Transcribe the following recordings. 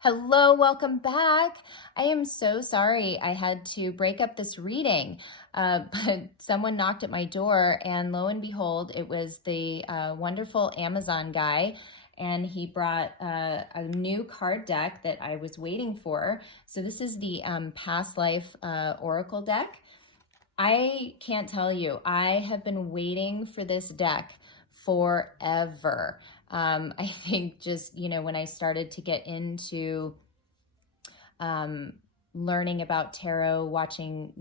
Hello, welcome back. I am so sorry I had to break up this reading, but someone knocked at my door, and lo and behold, it was the wonderful Amazon guy, and he brought a new card deck that I was waiting for. So this is the Past Life Oracle deck. I can't tell you, I have been waiting for this deck forever. I think just, when I started to get into learning about tarot, watching,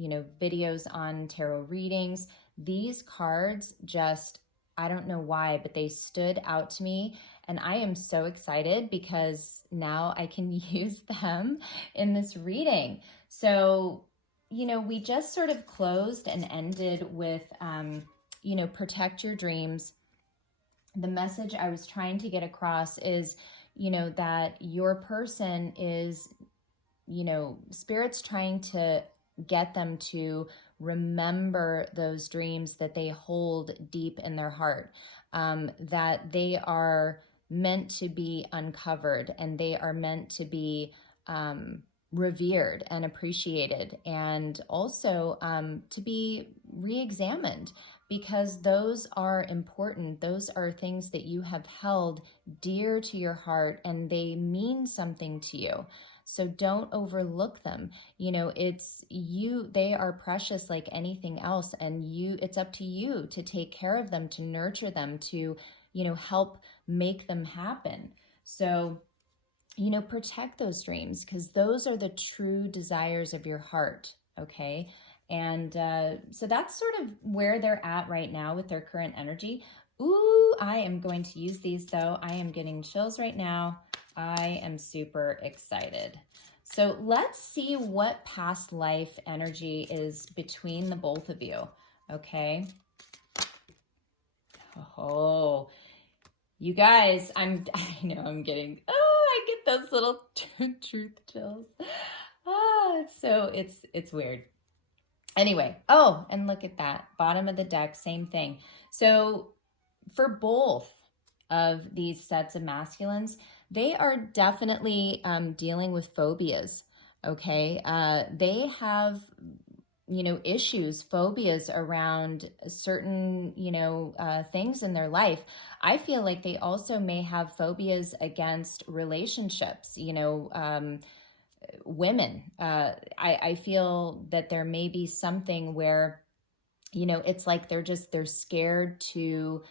videos on tarot readings, these cards just, I don't know why, but they stood out to me. And I am so excited because now I can use them in this reading. So, we just sort of closed and ended with, protect your dreams. The message I was trying to get across is, that your person is, Spirit's trying to get them to remember those dreams that they hold deep in their heart, that they are meant to be uncovered and they are meant to be revered and appreciated, and also to be re-examined, because those are important. Those are things that you have held dear to your heart and they mean something to you. So don't overlook them. It's you, they are precious like anything else, and it's up to you to take care of them, to nurture them, to, help make them happen. So protect those dreams, because those are the true desires of your heart, okay? And so that's sort of where they're at right now with their current energy. Ooh, I am going to use these though. I am getting chills right now. I am super excited. So let's see what past life energy is between the both of you, okay? Oh, you guys, I know I'm getting, I get those little truth chills. It's weird. Anyway, and look at that, bottom of the deck, same thing. So for both of these sets of masculines, they are definitely dealing with phobias, okay? They have, issues, phobias around certain, things in their life. I feel like they also may have phobias against relationships, women. I feel that there may be something where, it's like they're scared to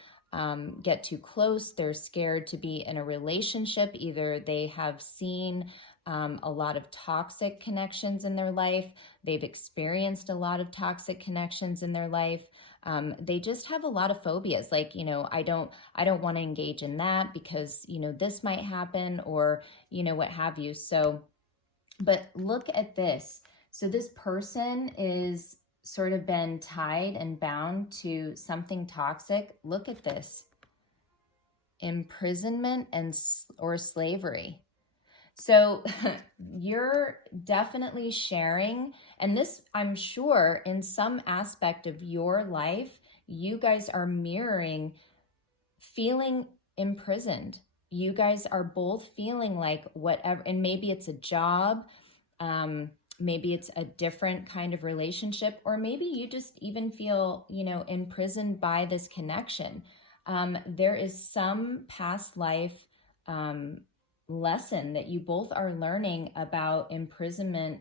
get too close. They're scared to be in a relationship. Either they have seen a lot of toxic connections in their life. They've experienced a lot of toxic connections in their life. They just have a lot of phobias. Like, I don't want to engage in that because, this might happen, or, what have you. So, but look at this. So this person is sort of been tied and bound to something toxic. Look at this. Imprisonment or slavery. So you're definitely sharing, and this, I'm sure, in some aspect of your life, you guys are mirroring feeling imprisoned. You guys are both feeling like whatever, and maybe it's a job, maybe it's a different kind of relationship, or maybe you just even feel, imprisoned by this connection. There is some past life lesson that you both are learning about imprisonment,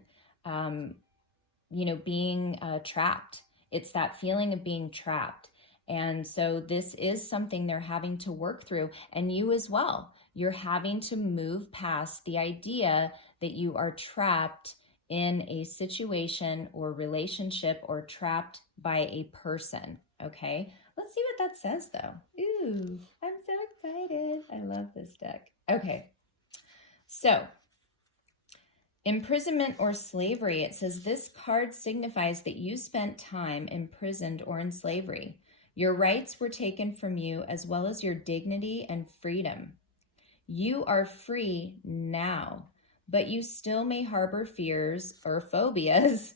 being trapped. It's that feeling of being trapped. And so this is something they're having to work through, and you as well. You're having to move past the idea that you are trapped in a situation or relationship, or trapped by a person, okay? Let's see what that says though. Ooh, I'm so excited. I love this deck. Okay, so imprisonment or slavery. It says this card signifies that you spent time imprisoned or in slavery. Your rights were taken from you, as well as your dignity and freedom. You are free now, but you still may harbor fears or phobias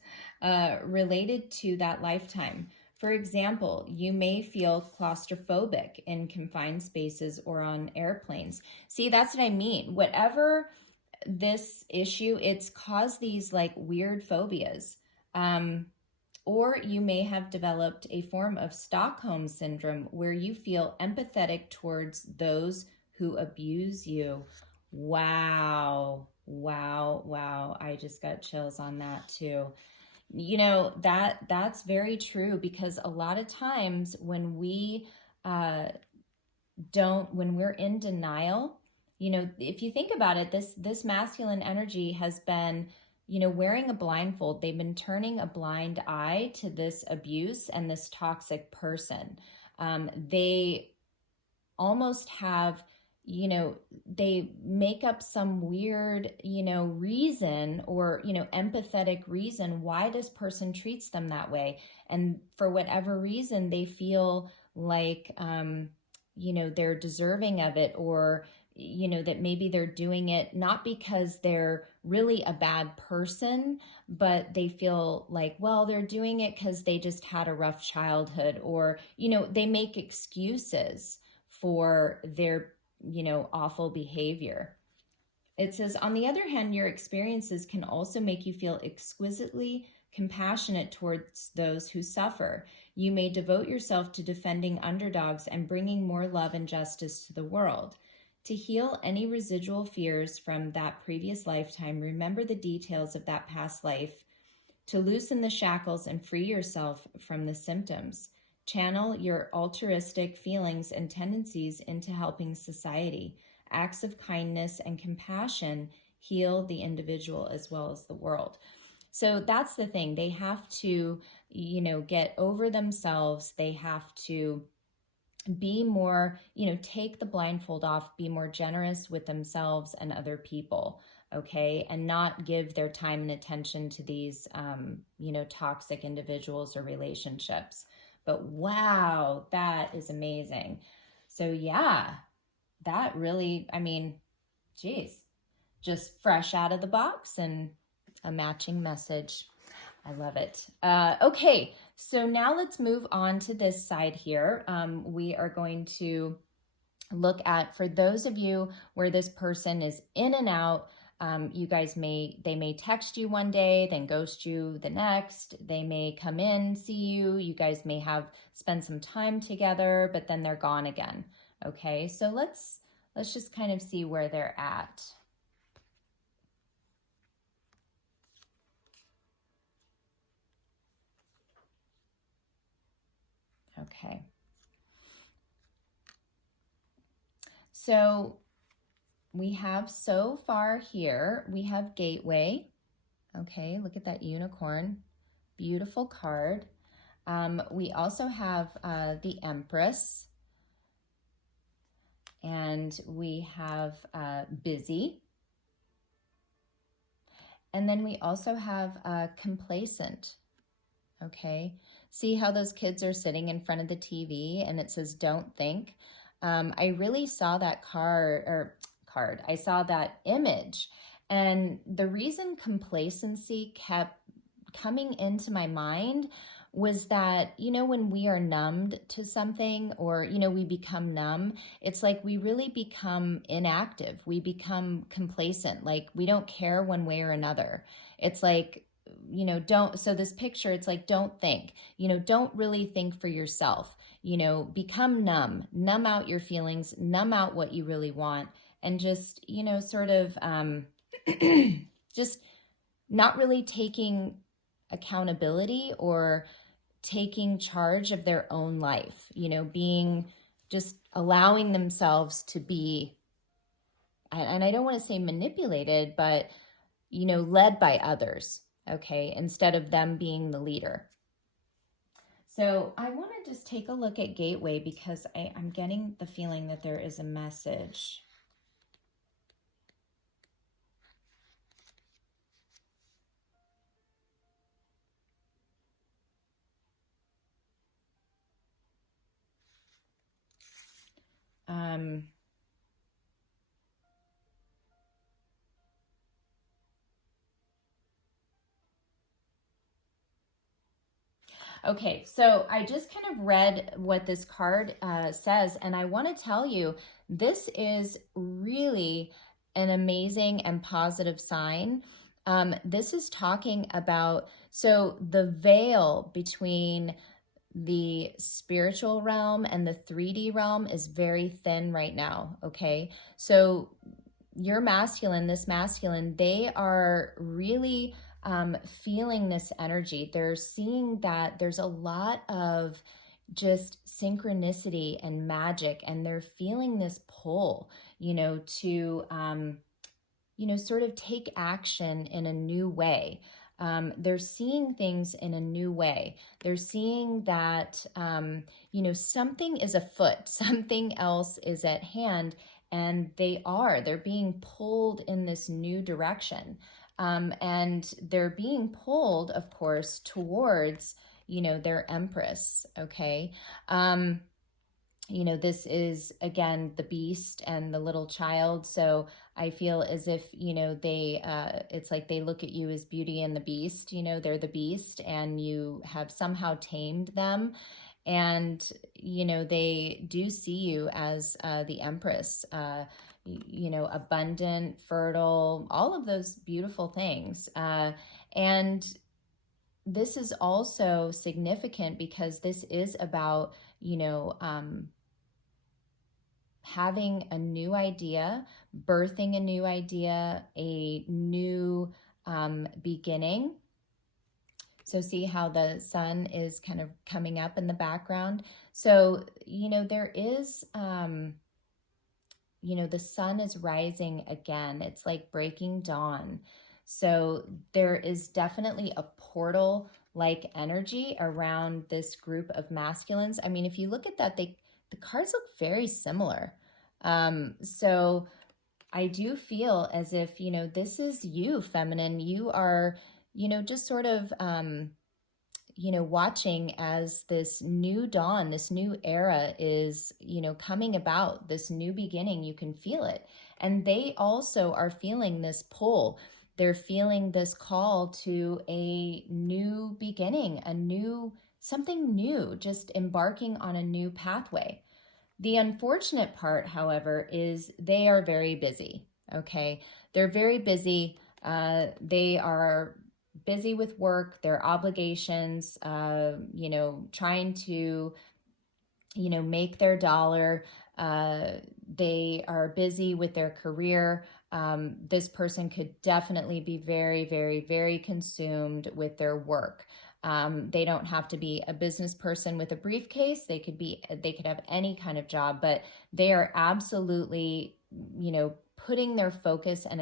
related to that lifetime. For example, you may feel claustrophobic in confined spaces or on airplanes. See, that's what I mean. Whatever this issue, it's caused these like weird phobias. Or you may have developed a form of Stockholm syndrome where you feel empathetic towards those who abuse you. Wow. Wow. Wow. I just got chills on that too. You know, that's very true, because a lot of times when we when we're in denial, you know, if you think about it, this masculine energy has been, you know, wearing a blindfold. They've been turning a blind eye to this abuse and this toxic person. They almost have, you know, they make up some weird, you know, reason or, you know, empathetic reason why this person treats them that way. And for whatever reason, they feel like, you know, they're deserving of it, or, you know, that maybe they're doing it not because they're really a bad person, but they feel like, well, they're doing it because they just had a rough childhood, or, you know, they make excuses for their, you know, awful behavior. It says, on the other hand, your experiences can also make you feel exquisitely compassionate towards those who suffer. You may devote yourself to defending underdogs and bringing more love and justice to the world. To heal any residual fears from that previous lifetime, remember the details of that past life. To loosen the shackles and free yourself from the symptoms. Channel your altruistic feelings and tendencies into helping society. Acts of kindness and compassion heal the individual as well as the world. So that's the thing. They have to, you know, get over themselves. They have to be more, you know, take the blindfold off, be more generous with themselves and other people, okay? And not give their time and attention to these, you know, toxic individuals or relationships. But wow, that is amazing. So yeah, that really, I mean, geez, just fresh out of the box and a matching message. I love it. Okay, so now let's move on to this side here. We are going to look at, for those of you where this person is in and out, you guys they may text you one day, then ghost you the next. They may come in, see you. You guys may spend some time together, but then they're gone again. Okay, so let's just kind of see where they're at. Okay. So we have so far here, we have Gateway. Okay, look at that unicorn. Beautiful card. We also have the Empress. And we have Busy. And then we also have Complacent. Okay, see how those kids are sitting in front of the TV and it says, don't think. I really saw that card. I saw that image. And the reason complacency kept coming into my mind was that, you know, when we are numbed to something, or, you know, we become numb, it's like we really become inactive. We become complacent. Like we don't care one way or another. It's like, you know, so this picture, it's like, don't think, you know, don't really think for yourself, you know, become numb out your feelings, numb out what you really want, and just, you know, sort of just not really taking accountability or taking charge of their own life, you know, just allowing themselves to be, and I don't want to say manipulated, but, you know, led by others, okay, instead of them being the leader. So I want to just take a look at Gateway, because I'm getting the feeling that there is a message. Okay, so I just kind of read what this card says, and I want to tell you, this is really an amazing and positive sign. This is talking about, so the veil between the spiritual realm and the 3D realm is very thin right now, okay? So your masculine, this masculine, they are really feeling this energy. They're seeing that there's a lot of just synchronicity and magic, and they're feeling this pull, to, sort of take action in a new way. They're seeing things in a new way. They're seeing that, something is afoot, something else is at hand, and they're being pulled in this new direction. And they're being pulled, of course, towards, their empress, okay? This is, again, the beast and the little child. So I feel as if, it's like they look at you as Beauty and the Beast, they're the beast and you have somehow tamed them. And, they do see you as the empress, abundant, fertile, all of those beautiful things. And this is also significant because this is about, having a new idea, birthing a new idea, a new beginning. So see how the sun is kind of coming up in the background. So, there is, the sun is rising again. It's like breaking dawn. So there is definitely a portal-like energy around this group of masculines. I mean, if you look at that, the cards look very similar. So I do feel as if, this is you, feminine. You are, just sort of, watching as this new dawn, this new era is, coming about, this new beginning. You can feel it. And they also are feeling this pull. They're feeling this call to a new beginning, something new, just embarking on a new pathway. The unfortunate part, however, is they are very busy, okay? They're very busy. They are busy with work, their obligations, trying to, make their dollar. They are busy with their career. This person could definitely be very, very, very consumed with their work. They don't have to be a business person with a briefcase. They could have any kind of job, but they are absolutely, putting their focus and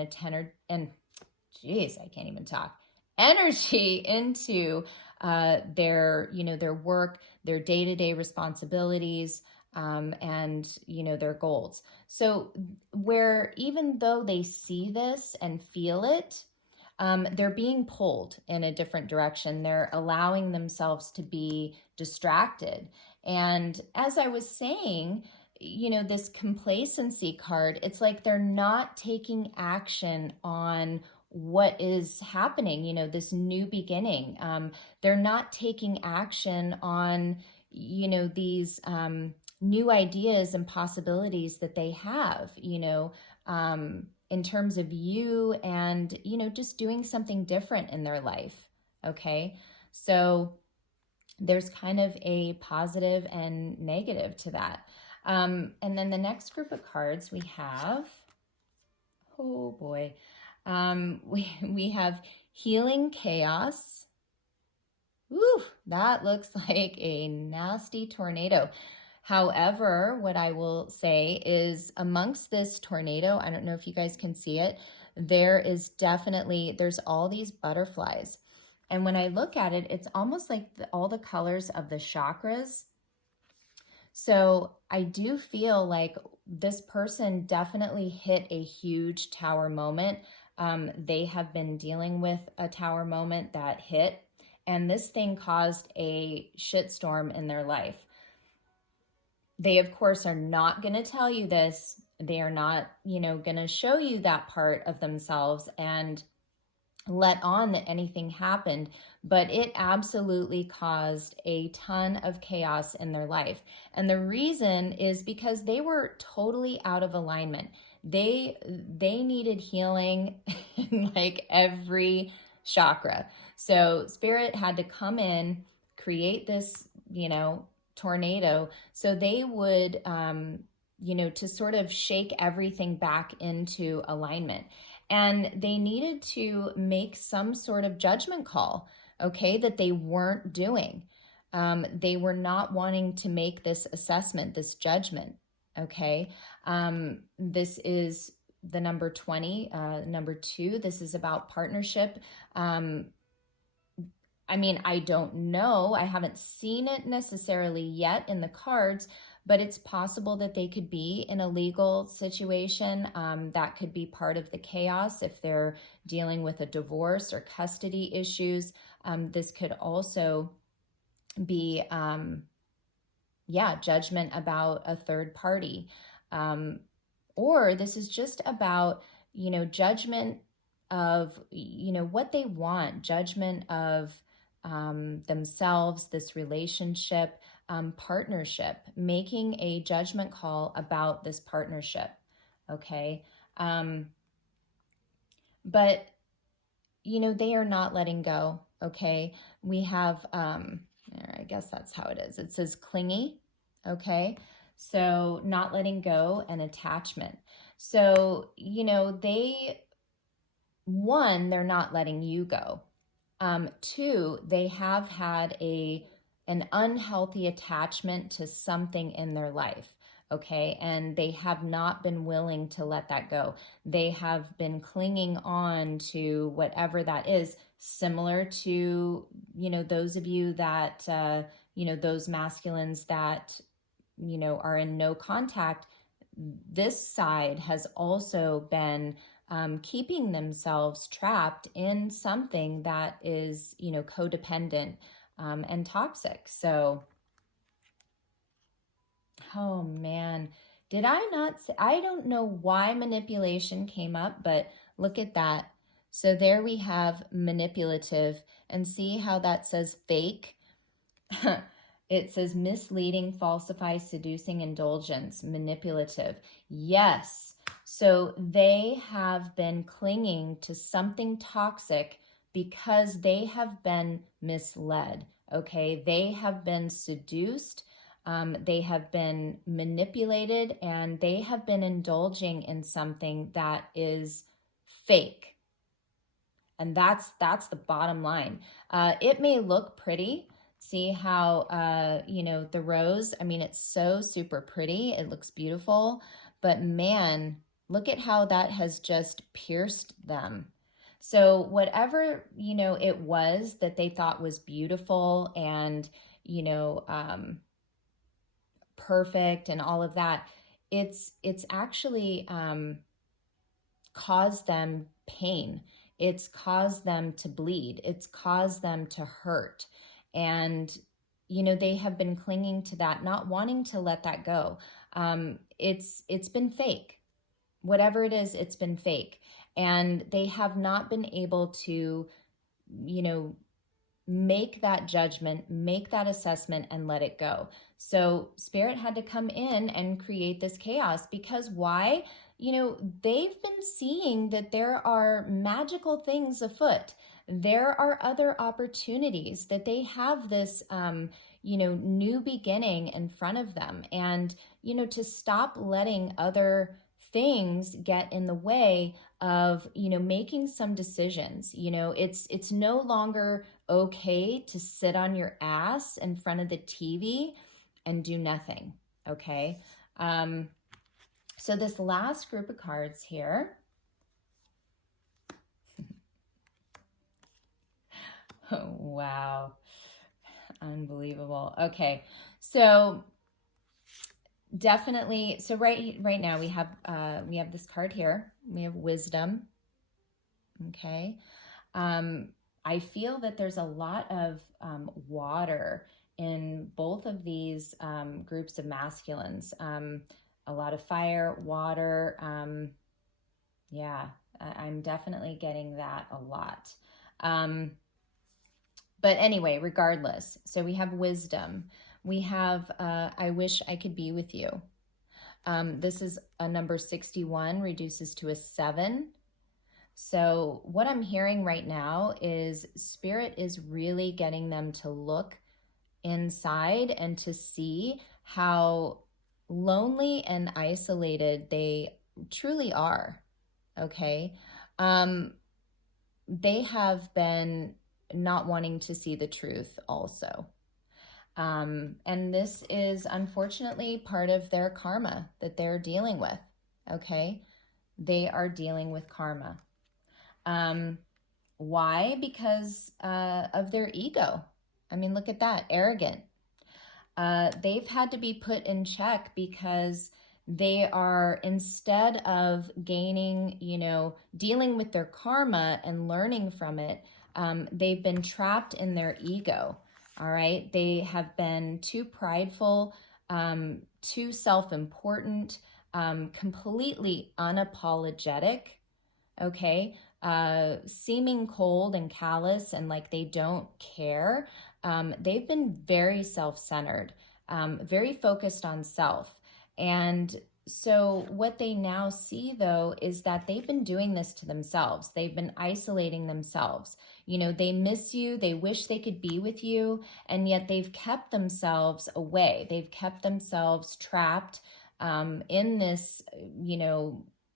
energy into their work, their day-to-day responsibilities, and their goals. So where, even though they see this and feel it, they're being pulled in a different direction. They're allowing themselves to be distracted. And as I was saying, this complacency card, it's like they're not taking action on what is happening, this new beginning. They're not taking action on, these new ideas and possibilities that they have, in terms of you and, just doing something different in their life. Okay. So there's kind of a positive and negative to that. And then the next group of cards we have, oh boy, we have Healing Chaos. Ooh, that looks like a nasty tornado. However, what I will say is amongst this tornado, I don't know if you guys can see it, there's all these butterflies. And when I look at it, it's almost like all the colors of the chakras. So I do feel like this person definitely hit a huge tower moment. They have been dealing with a tower moment that hit, and this thing caused a shitstorm in their life. They, of course, are not going to tell you this. They are not, going to show you that part of themselves and let on that anything happened, but it absolutely caused a ton of chaos in their life. And the reason is because they were totally out of alignment. They needed healing in like every chakra. So Spirit had to come in, create this, tornado, so they would, to sort of shake everything back into alignment. And they needed to make some sort of judgment call, okay, that they weren't doing. They were not wanting to make this assessment, this judgment, okay? This is the number 20, number 2. This is about partnership. I mean, I don't know. I haven't seen it necessarily yet in the cards, but it's possible that they could be in a legal situation. That could be part of the chaos if they're dealing with a divorce or custody issues. This could also be, judgment about a third party. Or this is just about, judgment of, what they want, judgment of themselves, this relationship, partnership, making a judgment call about this partnership, okay? But, they are not letting go, okay? We have, I guess that's how it is. It says clingy, okay? So not letting go and attachment. So, they're not letting you go. 2, they have had an unhealthy attachment to something in their life, okay? And they have not been willing to let that go. They have been clinging on to whatever that is, similar to, those of you that, those masculines that, are in no contact. This side has also been keeping themselves trapped in something that is, codependent and toxic. So, oh man, did I not say, I don't know why manipulation came up, but look at that. So there we have manipulative, and see how that says fake? It says misleading, falsify, seducing, indulgence, manipulative. Yes. So they have been clinging to something toxic because they have been misled, okay? They have been seduced, they have been manipulated, and they have been indulging in something that is fake. And that's the bottom line. It may look pretty. See how, the rose, I mean, it's so super pretty. It looks beautiful, but man, look at how that has just pierced them. So whatever, it was that they thought was beautiful and, perfect and all of that, it's actually caused them pain. It's caused them to bleed. It's caused them to hurt. And, they have been clinging to that, not wanting to let that go. It's been fake. Whatever it is, it's been fake. And they have not been able to, make that judgment, make that assessment, and let it go. So Spirit had to come in and create this chaos, because why? They've been seeing that there are magical things afoot. There are other opportunities, that they have this, new beginning in front of them. And, to stop letting other things get in the way of, making some decisions. It's no longer okay to sit on your ass in front of the TV and do nothing, okay? So this last group of cards here, oh, wow, unbelievable. Okay, so definitely, so right now we have this card here. We have wisdom. Okay, I feel that there's a lot of water in both of these groups of masculines. A lot of fire, water. Yeah, I'm definitely getting that a lot. But anyway, regardless, so we have wisdom. We have, I wish I could be with you. This is a number 61, reduces to a 7. So what I'm hearing right now is Spirit is really getting them to look inside and to see how lonely and isolated they truly are, okay? They have been not wanting to see the truth also. And this is unfortunately part of their karma that they're dealing with, okay? They are dealing with karma. Why? Because of their ego. I mean, look at that, arrogant. They've had to be put in check because they are, instead of gaining, dealing with their karma and learning from it, they've been trapped in their ego, all right? They have been too prideful, too self-important, completely unapologetic, okay? Seeming cold and callous and like they don't care. They've been very self-centered, very focused on self. And so what they now see, though, is that they've been doing this to themselves. They've been isolating themselves. They miss you. They wish they could be with you. And yet they've kept themselves away. They've kept themselves trapped in this,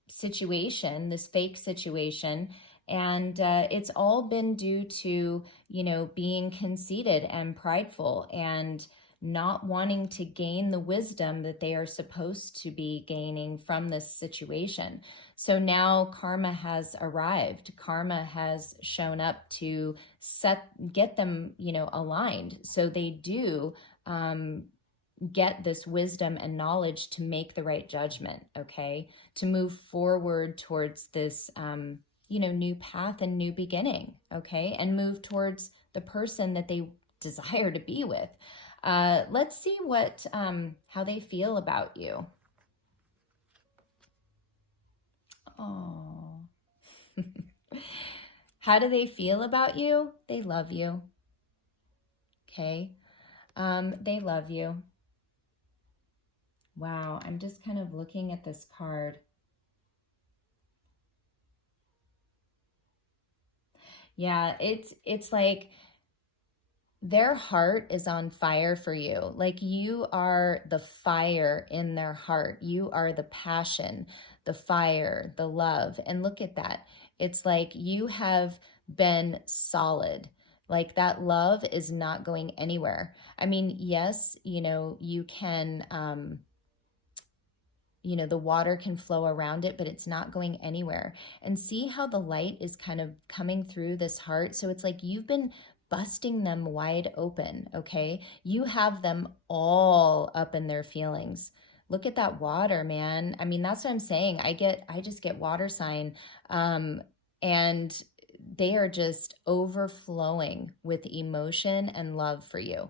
situation, this fake situation. And it's all been due to, being conceited and prideful and not wanting to gain the wisdom that they are supposed to be gaining from this situation. So now karma has arrived. Karma has shown up to get them, aligned. So they do get this wisdom and knowledge to make the right judgment, okay? To move forward towards this, new path and new beginning, okay? And move towards the person that they desire to be with. Let's see how they feel about you. Oh, how do they feel about you? They love you. Okay. They love you. Wow. I'm just kind of looking at this card. Yeah, it's like their heart is on fire for you. Like you are the fire in their heart. You are the passion, the fire, the love. And look at that. It's like you have been solid. Like that love is not going anywhere. I mean, yes, you can, the water can flow around it, but it's not going anywhere. And see how the light is kind of coming through this heart. So it's like you've been busting them wide open, okay? You have them all up in their feelings. Look at that water, man. I mean, that's what I'm saying. I just get water sign, and they are just overflowing with emotion and love for you.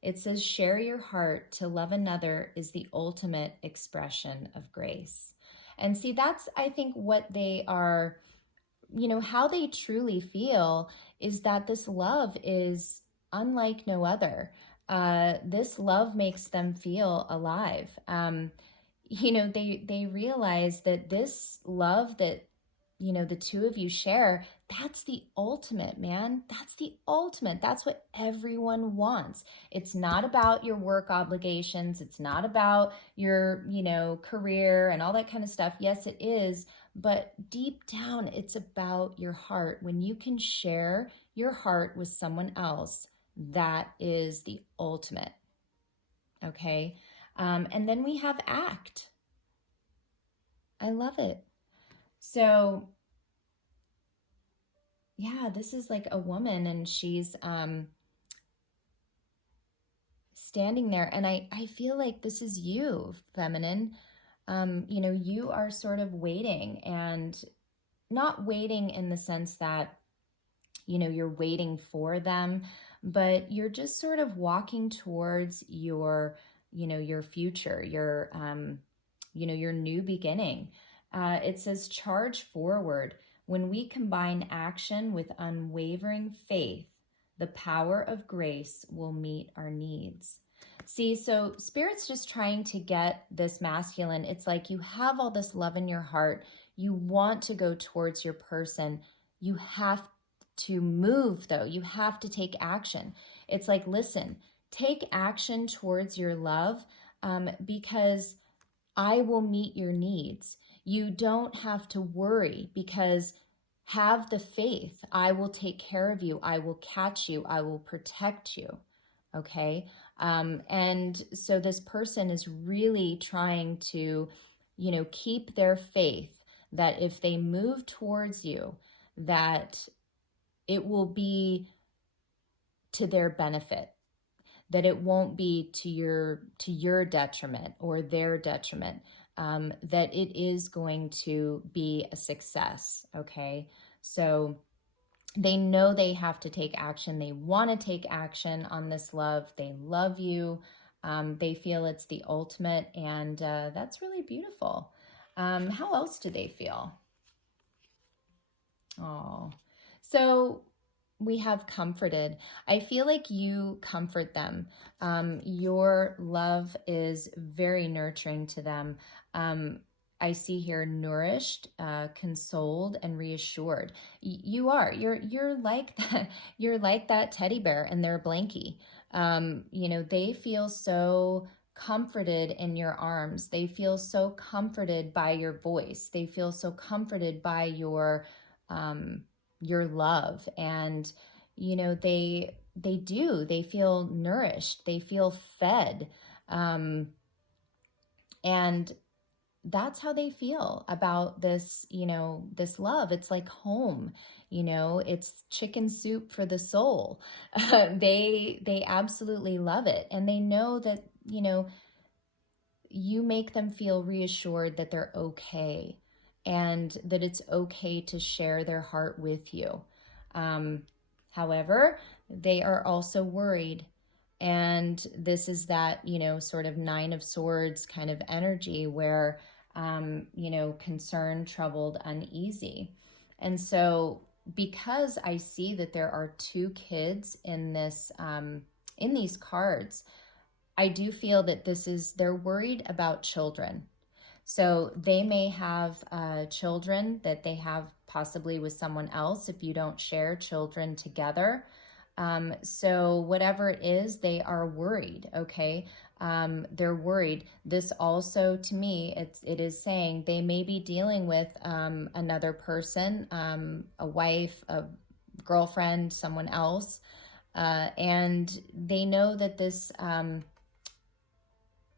It says, share your heart. To love another is the ultimate expression of grace. And see, that's, I think, what they are, how they truly feel is that this love is unlike no other. This love makes them feel alive. They realize that this love that, the two of you share, that's the ultimate, man. That's the ultimate. That's what everyone wants. It's not about your work obligations. It's not about your, career and all that kind of stuff. Yes, it is. But deep down, it's about your heart. When you can share your heart with someone else, that is the ultimate. Okay. And then we have act. I love it. So yeah, this is like a woman and she's standing there. And I feel like this is you, feminine. You are sort of waiting, and not waiting in the sense that, you're waiting for them, but you're just sort of walking towards your, your future, your new beginning. It says, charge forward. When we combine action with unwavering faith, the power of grace will meet our needs. See, so Spirit's just trying to get this masculine. It's like you have all this love in your heart. You want to go towards your person. You have to move, though. You have to take action. It's like, listen, take action towards your love because I will meet your needs. You don't have to worry because have the faith. I will take care of you. I will catch you. I will protect you. Okay. And so this person is really trying to, keep their faith that if they move towards you, that it will be to their benefit, that it won't be to your detriment or their detriment, that it is going to be a success. Okay. So they know they have to take action. They want to take action on this love. They love you. They feel it's the ultimate, and that's really beautiful. How else do they feel? Oh, so we have comforted. I feel like you comfort them. Your love is very nurturing to them. I see here nourished, consoled, and reassured. You are. You're like that. You're like that teddy bear in their blankie. They feel so comforted in your arms. They feel so comforted by your voice. They feel so comforted by your love, and they do. They feel nourished. They feel fed, and that's how they feel about this, this love. It's like home, it's chicken soup for the soul. They absolutely love it. And they know that, you make them feel reassured that they're okay and that it's okay to share their heart with you. However, they are also worried. And this is that, sort of 9 of Swords kind of energy where, concerned, troubled, uneasy. And so because I see that there are 2 kids in this, in these cards, I do feel that they're worried about children. So they may have children that they have possibly with someone else if you don't share children together. So whatever it is, they are worried, okay? They're worried. This also, to me, it is saying they may be dealing with another person, a wife, a girlfriend, someone else, and they know that this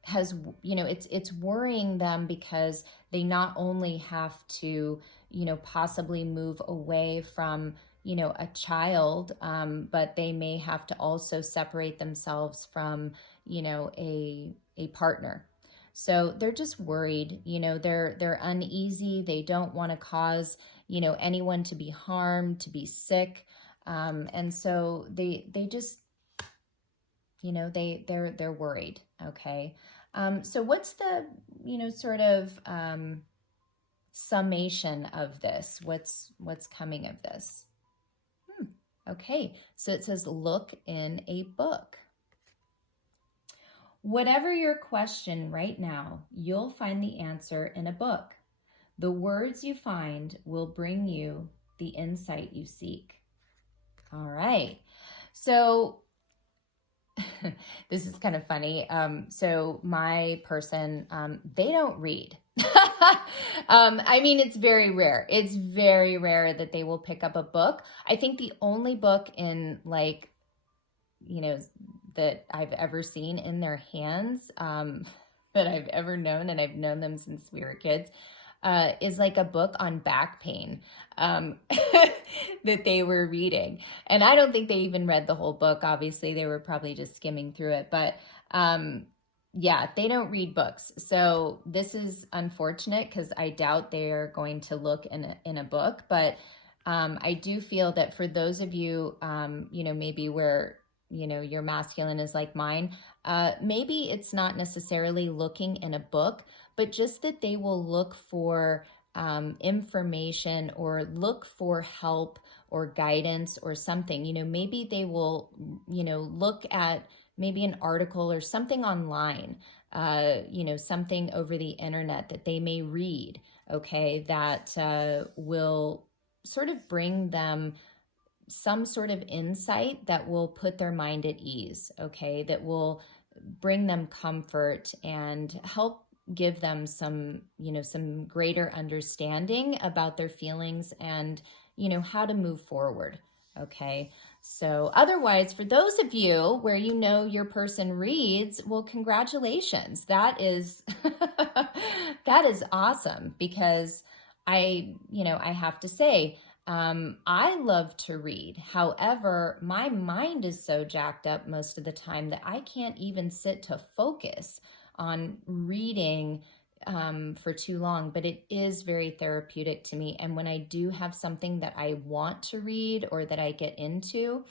has, it's worrying them because they not only have to, possibly move away from a child, but they may have to also separate themselves from, a partner. So they're just worried, they're uneasy. They don't want to cause, anyone to be harmed, to be sick. And so they just, they're worried. Okay. So what's the, sort of, summation of this? What's coming of this? Okay, so it says, look in a book. Whatever your question right now, you'll find the answer in a book. The words you find will bring you the insight you seek. All right, so this is kind of funny. So my person, they don't read. I mean, it's very rare. It's very rare that they will pick up a book. I think the only book in that I've ever seen in their hands, that I've ever known, and I've known them since we were kids, is like a book on back pain, that they were reading. And I don't think they even read the whole book. Obviously, they were probably just skimming through it, but, yeah, they don't read books. So this is unfortunate because I doubt they are going to look in a book. But I do feel that for those of you, maybe where, your masculine is like mine, maybe it's not necessarily looking in a book, but just that they will look for information or look for help or guidance or something. Maybe they will, look at maybe an article or something online, you know, something over the internet that they may read, okay, that will sort of bring them some sort of insight that will put their mind at ease, okay, that will bring them comfort and help give them some, you know, some greater understanding about their feelings and, you know, how to move forward, okay? So otherwise, for those of you where you know your person reads, well, congratulations. That is, that is awesome, because you know, I have to say, I love to read. However, my mind is so jacked up most of the time that I can't even sit to focus on reading for too long, but it is very therapeutic to me. And when I do have something that I want to read or that I get into,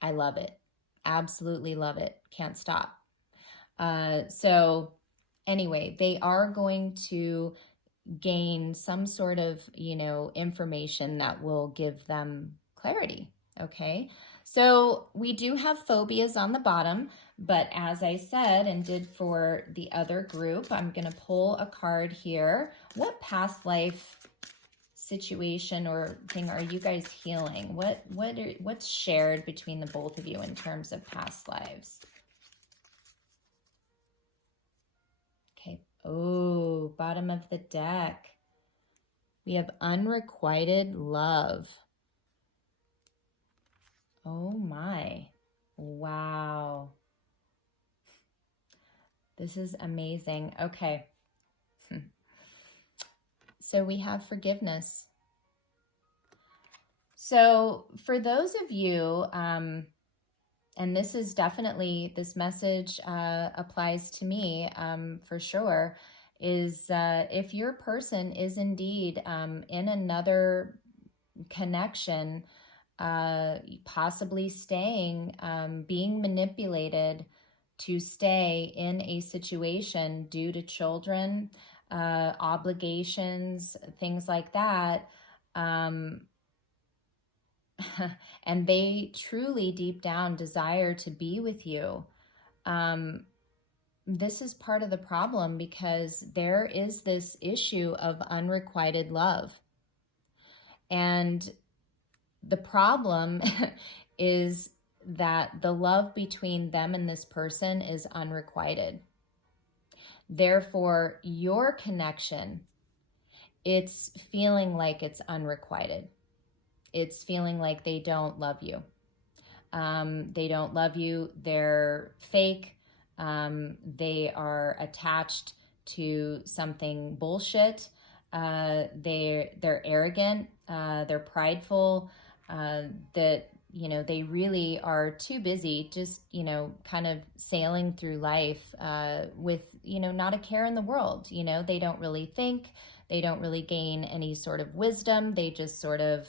I love it. Absolutely love it. Can't stop. So anyway, they are going to gain some sort of, you know, information that will give them clarity. Okay. So we do have phobias on the bottom, but as I said and did for the other group, I'm going to pull a card here. What past life situation or thing are you guys healing? What's shared between the both of you in terms of past lives? Okay. Oh, bottom of the deck. We have unrequited love. Oh my. Wow. This is amazing. Okay. So we have forgiveness. So for those of you, and this is definitely, this message applies to me for sure, is if your person is indeed in another connection, possibly staying, being manipulated to stay in a situation due to children, obligations, things like that, and they truly deep down desire to be with you, this is part of the problem, because there is this issue of unrequited love. And the problem is that the love between them and this person is unrequited. Therefore, your connection, it's feeling like it's unrequited. It's feeling like they don't love you. They don't love you. They're fake. They are attached to something bullshit. They're arrogant. They're prideful. That, you know, they really are too busy just, you know, kind of sailing through life with, you know, not a care in the world. You know, they don't really think. They don't really gain any sort of wisdom. They just sort of,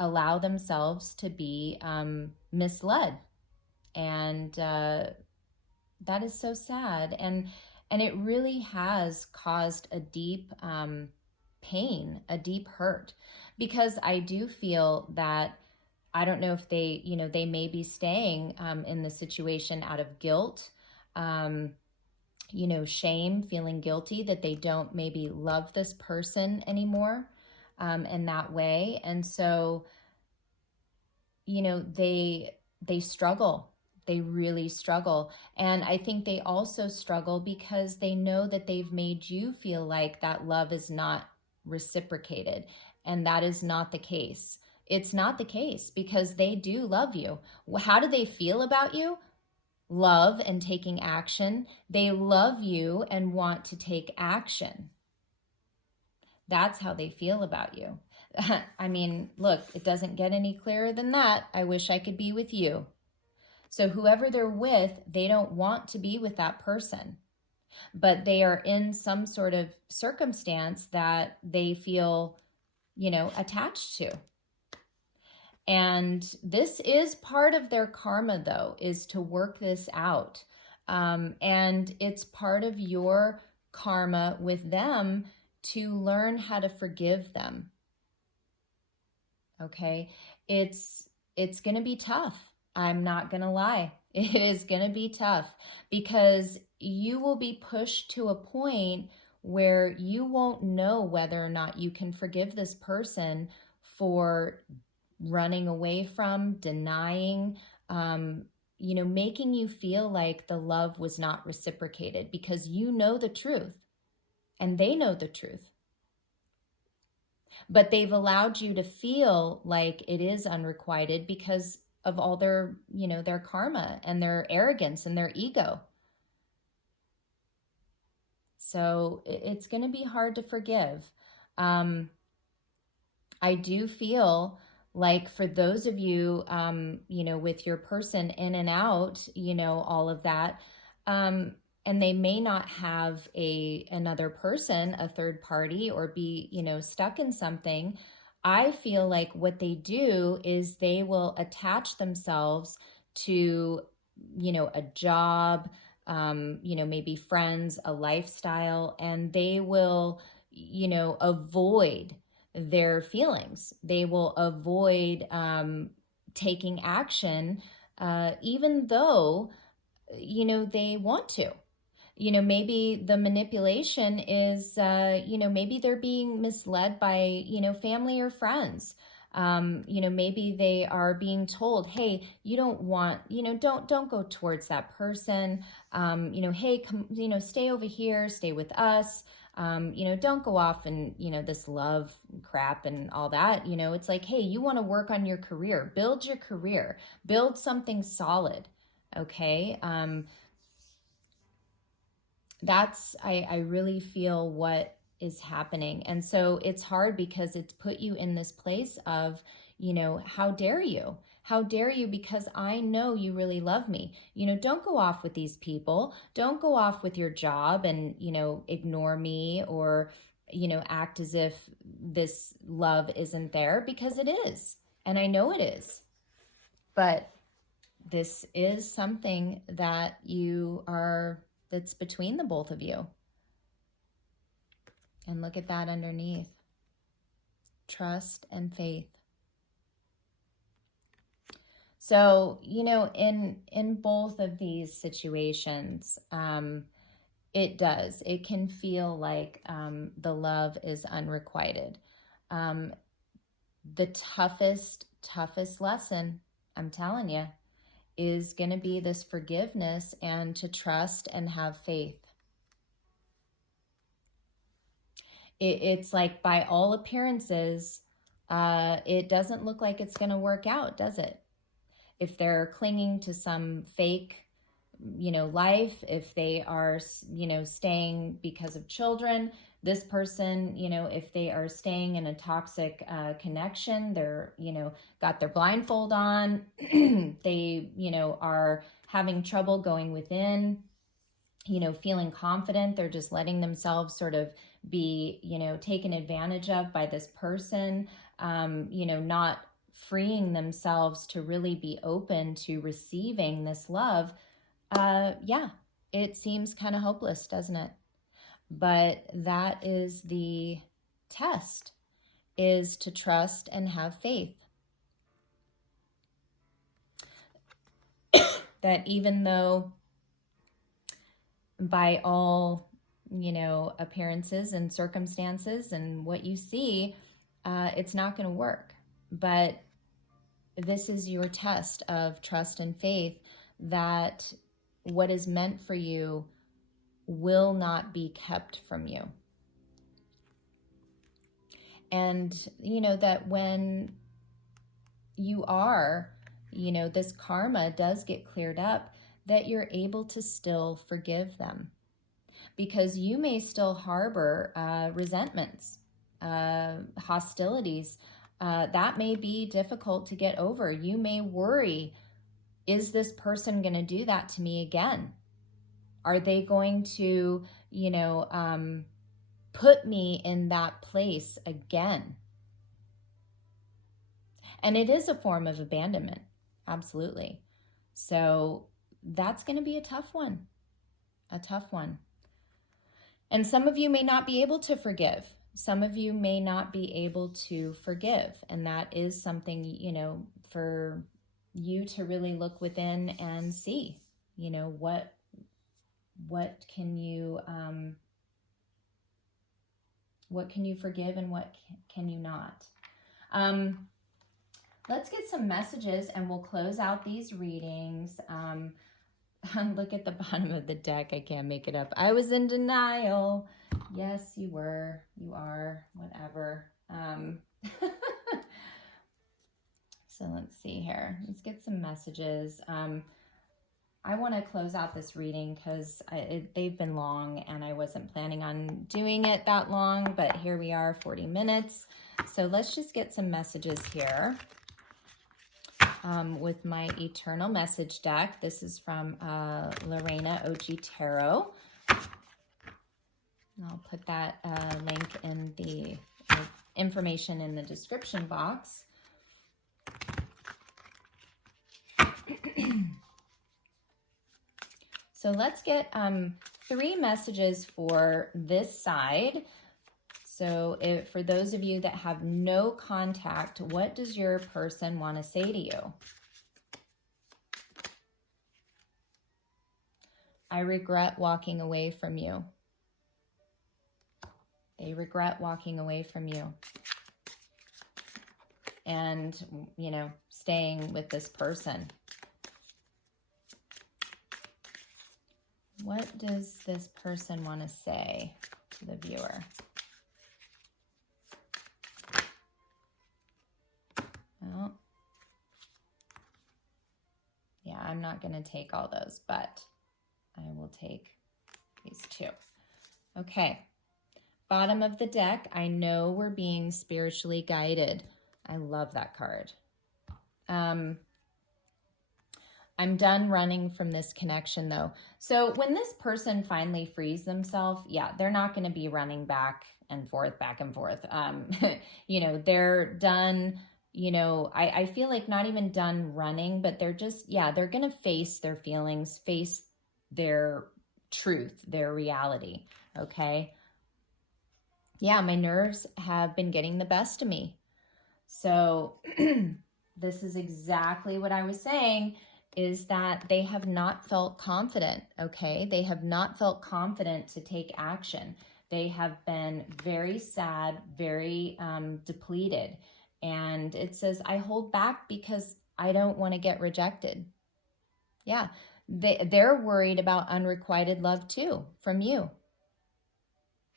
allow themselves to be misled. And that is so sad. And it really has caused a deep pain, a deep hurt, because I do feel that, I don't know if they, you know, they may be staying in the situation out of guilt, you know, shame, feeling guilty that they don't maybe love this person anymore in that way. And so, you know, they struggle. They really struggle. And I think they also struggle because they know that they've made you feel like that love is not reciprocated. And that is not the case. It's not the case, because they do love you. How do they feel about you? Love and taking action. They love you and want to take action. That's how they feel about you. I mean, look, it doesn't get any clearer than that. I wish I could be with you. So whoever they're with, they don't want to be with that person, but they are in some sort of circumstance that they feel, you know, attached to. And this is part of their karma, though, is to work this out. And it's part of your karma with them to learn how to forgive them. Okay? It's it's going to be tough. I'm not going to lie. It is going to be tough because you will be pushed to a point where you won't know whether or not you can forgive this person for running away from, denying, making you feel like the love was not reciprocated, because you know the truth and they know the truth. But they've allowed you to feel like it is unrequited because of all their, their karma and their arrogance and their ego. So it's going to be hard to forgive. I do feel like for those of you, with your person in and out, all of that, and they may not have another person, a third party, or be, stuck in something. I feel like what they do is they will attach themselves to, a job, maybe friends, a lifestyle, and they will, avoid their feelings. They will avoid taking action, even though, they want to. Maybe the manipulation is, maybe they're being misled by, family or friends. Maybe they are being told, hey, you don't want, don't go towards that person. Hey, come, stay over here, stay with us. Don't go off and, this love crap and all that. It's like, hey, you want to work on your career, build your career, build something solid. Okay. I really feel what is happening. And so it's hard because it's put you in this place of, how dare you? How dare you? Because I know you really love me. Don't go off with these people. Don't go off with your job and, ignore me or, act as if this love isn't there, because it is. And I know it is. But this is something that that's between the both of you. And look at that underneath. Trust and faith. So, in both of these situations, it can feel like the love is unrequited. The toughest lesson, I'm telling you, is going to be this forgiveness and to trust and have faith. It's like, by all appearances, it doesn't look like it's going to work out, does it? If they're clinging to some fake, life, if they are, staying because of children, this person, if they are staying in a toxic connection, they're, got their blindfold on, they, are having trouble going within, feeling confident, they're just letting themselves sort of be, taken advantage of by this person, not freeing themselves to really be open to receiving this love. It seems kind of hopeless, doesn't it? But that is the test, is to trust and have faith. That even though by all, appearances and circumstances and what you see, it's not going to work. But this is your test of trust and faith, that what is meant for you will not be kept from you. And, that when you are, this karma does get cleared up, that you're able to still forgive them. Because you may still harbor resentments, hostilities. That may be difficult to get over. You may worry, is this person going to do that to me again? Are they going to, put me in that place again? And it is a form of abandonment. Absolutely. So that's going to be a tough one. And some of you may not be able to forgive. Some of you may not be able to forgive. And that is something, for you to really look within and see, you know, what can you forgive and what can you not? Let's get some messages and we'll close out these readings. Look at the bottom of the deck. I can't make it up. I was in denial. Yes, you were. You are. Whatever. So let's see here. Let's get some messages. I want to close out this reading because they've been long and I wasn't planning on doing it that long, but here we are, 40 minutes. So let's just get some messages here with my Eternal Message deck. This is from Reina Og Tarot. And I'll put that link in the information in the description box. So let's get 3 messages for this side. So for those of you that have no contact, what does your person want to say to you? I regret walking away from you. They regret walking away from you. And, you know, staying with this person. What does this person want to say to the viewer? Well, yeah, I'm not going to take all those, but I will take these 2. Okay. Bottom of the deck, I know we're being spiritually guided. I love that card. I'm done running from this connection though. So when this person finally frees themselves, yeah, they're not going to be running back and forth. You know, they're done, you know, I feel like not even done running, but they're just, yeah, they're going to face their feelings, face their truth, their reality. Okay. Yeah, my nerves have been getting the best of me. So this is exactly what I was saying, is that they have not felt confident, okay? They have not felt confident to take action. They have been very sad, very depleted. And it says, I hold back because I don't want to get rejected. Yeah, they're worried about unrequited love too from you.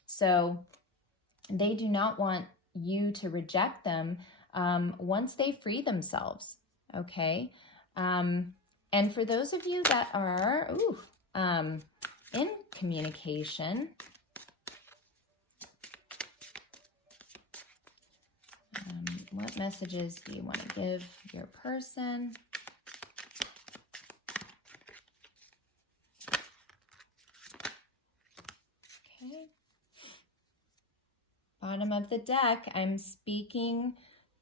So they do not want you to reject them once they free themselves, okay? And for those of you that are in communication, what messages do you want to give your person? Okay. Bottom of the deck, I'm speaking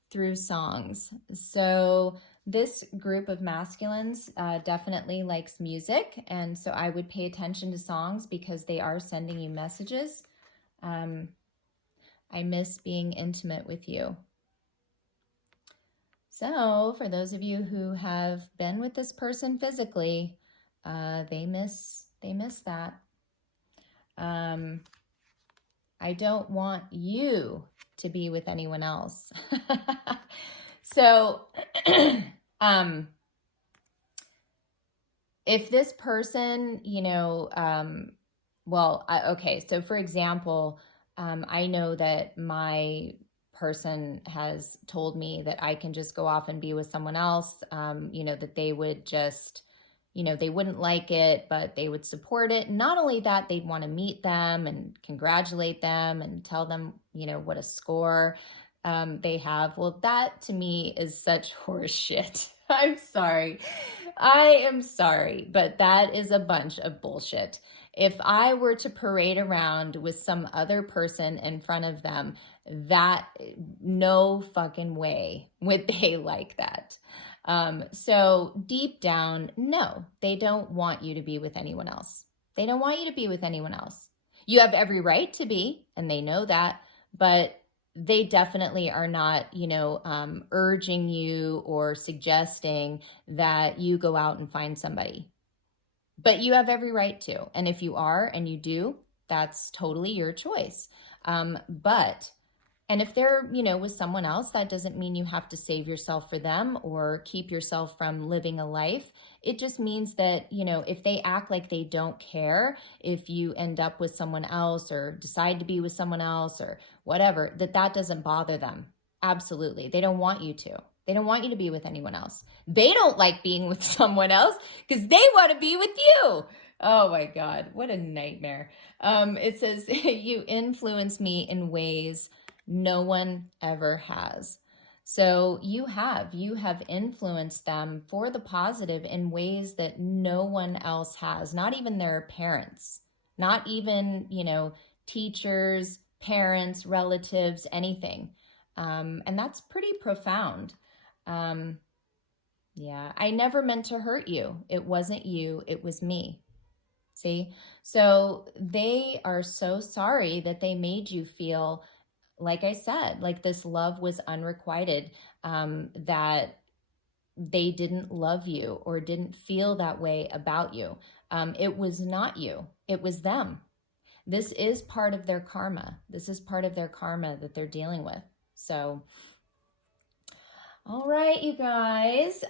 through songs. So this group of masculines definitely likes music, and so I would pay attention to songs because they are sending you messages. I miss being intimate with you. So for those of you who have been with this person physically, they miss that. I don't want you to be with anyone else. So, if this person, you know, okay. So for example, I know that my person has told me that I can just go off and be with someone else, you know, that they would just, you know, they wouldn't like it, but they would support it. Not only that, they'd want to meet them and congratulate them and tell them, you know, what a score they have. Well, that to me is such horse shit. I'm sorry. I am sorry, but that is a bunch of bullshit. If I were to parade around with some other person in front of them, that no fucking way would they like that. So deep down, no, they don't want you to be with anyone else. They don't want you to be with anyone else. You have every right to be, and they know that, but they definitely are not, urging you or suggesting that you go out and find somebody. But you have every right to. And if you are and you do, that's totally your choice. And if they're, with someone else, that doesn't mean you have to save yourself for them or keep yourself from living a life. It just means that, if they act like they don't care, if you end up with someone else or decide to be with someone else or whatever, that doesn't bother them. Absolutely. They don't want you to. They don't want you to be with anyone else. They don't like being with someone else because they want to be with you. Oh my God, what a nightmare. It says, you influence me in ways no one ever has. So you have influenced them for the positive in ways that no one else has, not even their parents, not even, teachers, parents, relatives, anything. And that's pretty profound. Yeah, I never meant to hurt you. It wasn't you, it was me. See? So they are so sorry that they made you feel, like I said, like this love was unrequited, that they didn't love you or didn't feel that way about you. It was not you, it was them. This is part of their karma. This is part of their karma that they're dealing with. So, all right, you guys,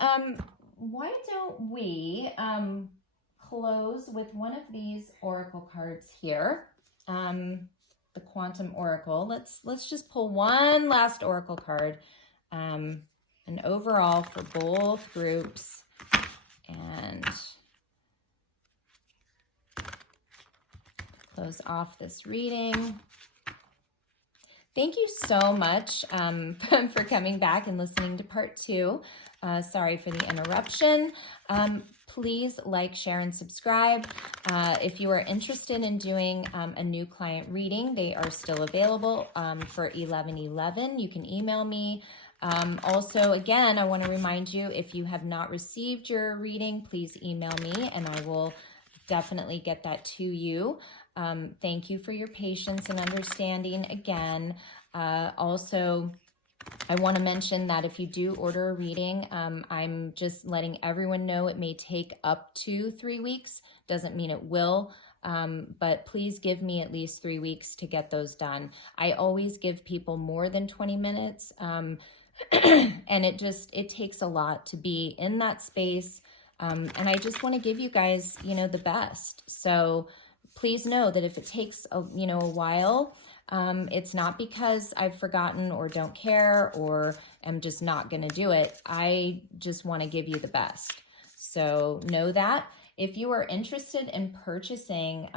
why don't we close with one of these oracle cards here, the Quantum Oracle. Let's just pull one last oracle card, and overall for both groups, and close off this reading. Thank you so much for coming back and listening to part 2. Sorry for the interruption. Please like, share, and subscribe. If you are interested in doing a new client reading, they are still available for 11/11. You can email me. Also, again, I want to remind you, if you have not received your reading, please email me and I will definitely get that to you. Thank you for your patience and understanding again. Also, I want to mention that if you do order a reading, I'm just letting everyone know it may take up to 3 weeks. Doesn't mean it will, but please give me at least 3 weeks to get those done. I always give people more than 20 minutes, and it takes a lot to be in that space, and I just want to give you guys, the best. So please know that if it takes a while, it's not because I've forgotten or don't care or am just not going to do it. I just want to give you the best. So know that. If you are interested in purchasing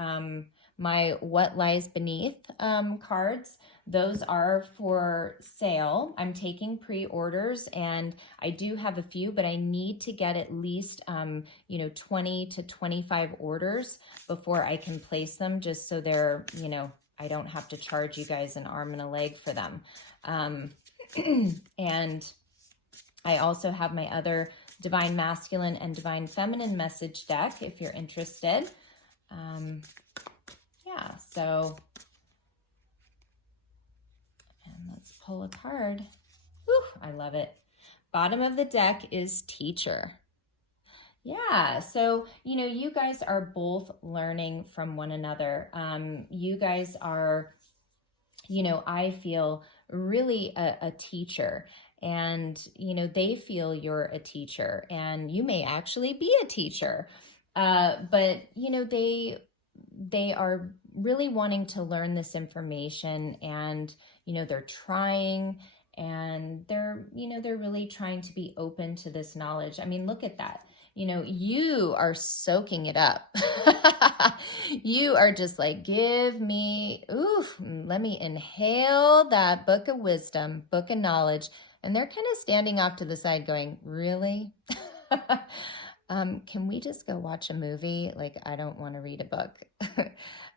my What Lies Beneath cards, those are for sale. I'm taking pre-orders and I do have a few, but I need to get at least 20 to 25 orders before I can place them, just so they're, I don't have to charge you guys an arm and a leg for them. And I also have my other Divine Masculine and Divine Feminine message deck if you're interested. Yeah, so, and let's pull a card. Whew, I love it. Bottom of the deck is Teacher. Yeah, so, you guys are both learning from one another. You guys are, I feel really a teacher, and, they feel you're a teacher, and you may actually be a teacher. But, they are really wanting to learn this information, and, they're trying, and they're really trying to be open to this knowledge. I mean, look at that. You are soaking it up. You are just like, give me, let me inhale that book of wisdom, book of knowledge. And they're kind of standing off to the side going, really? Can we just go watch a movie? Like, I don't want to read a book.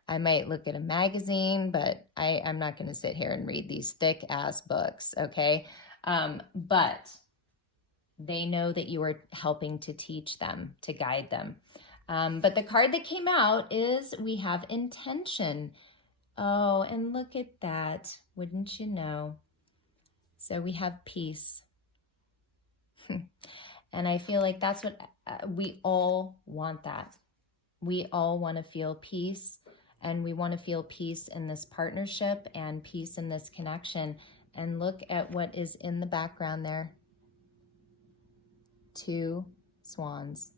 I might look at a magazine, but I'm not going to sit here and read these thick ass books. Okay. But they know that you are helping to teach them, to guide them. But the card that came out is we have intention. Oh, and look at that. Wouldn't you know? So we have peace. And I feel like that's what we all want that. We all want to feel peace, and we want to feel peace in this partnership and peace in this connection. And look at what is in the background there. 2 swans.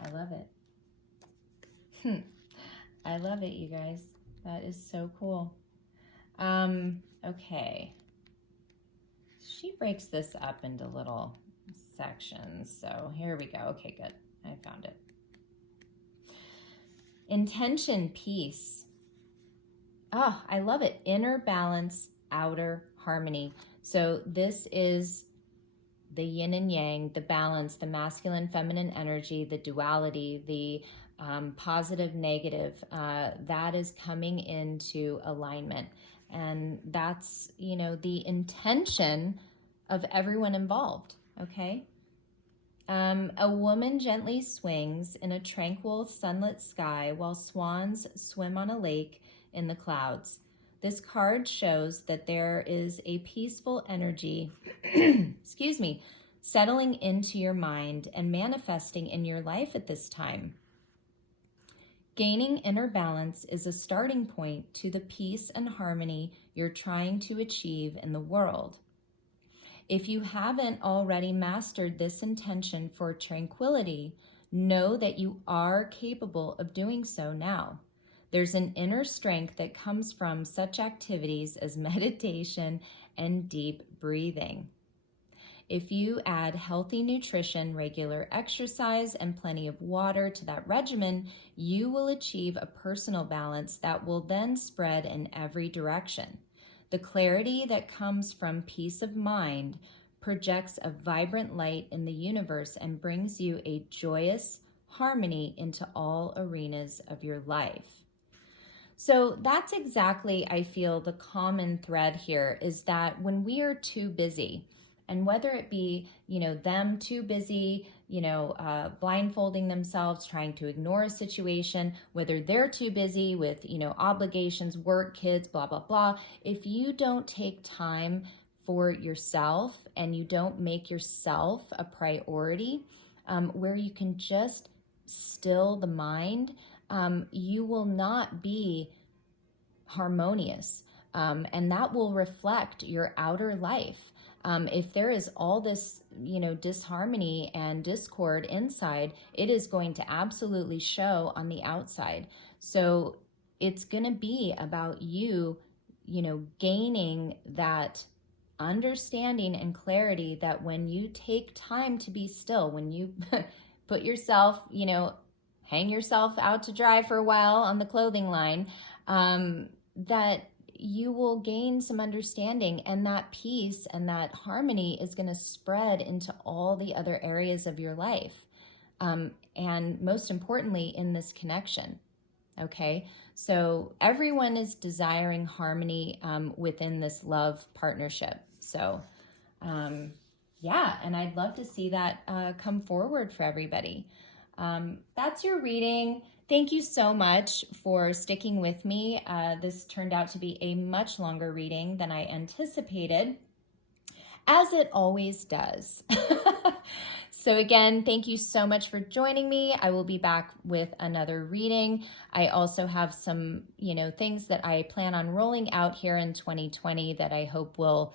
I love it. I love it, you guys. That is so cool. Okay. She breaks this up into little sections. So here we go. Okay, good. I found it. Intention, peace. Oh, I love it. Inner balance, outer harmony. So this is the yin and yang, the balance, the masculine, feminine energy, the duality, the positive, negative, that is coming into alignment. And that's, you know, the intention of everyone involved, okay? A woman gently swings in a tranquil, sunlit sky while swans swim on a lake in the clouds. This card shows that there is a peaceful energy, excuse me, settling into your mind and manifesting in your life at this time. Gaining inner balance is a starting point to the peace and harmony you're trying to achieve in the world. If you haven't already mastered this intention for tranquility, know that you are capable of doing so now. There's an inner strength that comes from such activities as meditation and deep breathing. If you add healthy nutrition, regular exercise, and plenty of water to that regimen, you will achieve a personal balance that will then spread in every direction. The clarity that comes from peace of mind projects a vibrant light in the universe and brings you a joyous harmony into all arenas of your life. So that's exactly, I feel, the common thread here is that when we are too busy, and whether it be, you know, them too busy, you know, blindfolding themselves, trying to ignore a situation, whether they're too busy with, you know, obligations, work, kids, blah, blah, blah. If you don't take time for yourself and you don't make yourself a priority, where you can just still the mind, you will not be harmonious. And that will reflect your outer life. If there is all this, you know, disharmony and discord inside, it is going to absolutely show on the outside. So it's going to be about you, you know, gaining that understanding and clarity that when you take time to be still, when you put yourself, you know, hang yourself out to dry for a while on the clothing line, that you will gain some understanding, and that peace and that harmony is going to spread into all the other areas of your life. And most importantly, in this connection. Okay. So everyone is desiring harmony, within this love partnership. So, yeah, and I'd love to see that, come forward for everybody. That's your reading. Thank you so much for sticking with me. This turned out to be a much longer reading than I anticipated, as it always does. So again, thank you so much for joining me. I will be back with another reading. I also have some, you know, things that I plan on rolling out here in 2020 that I hope will,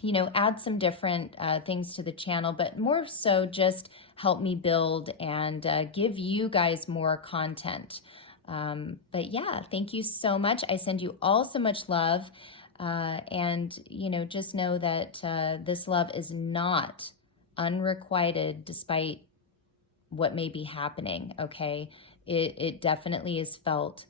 you know, add some different things to the channel, but more so just help me build and give you guys more content. But yeah, thank you so much. I send you all so much love. And, you know, just know that this love is not unrequited despite what may be happening, okay? It definitely is felt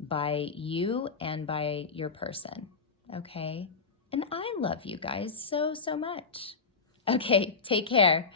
by you and by your person, okay? And I love you guys so, so much. Okay, take care.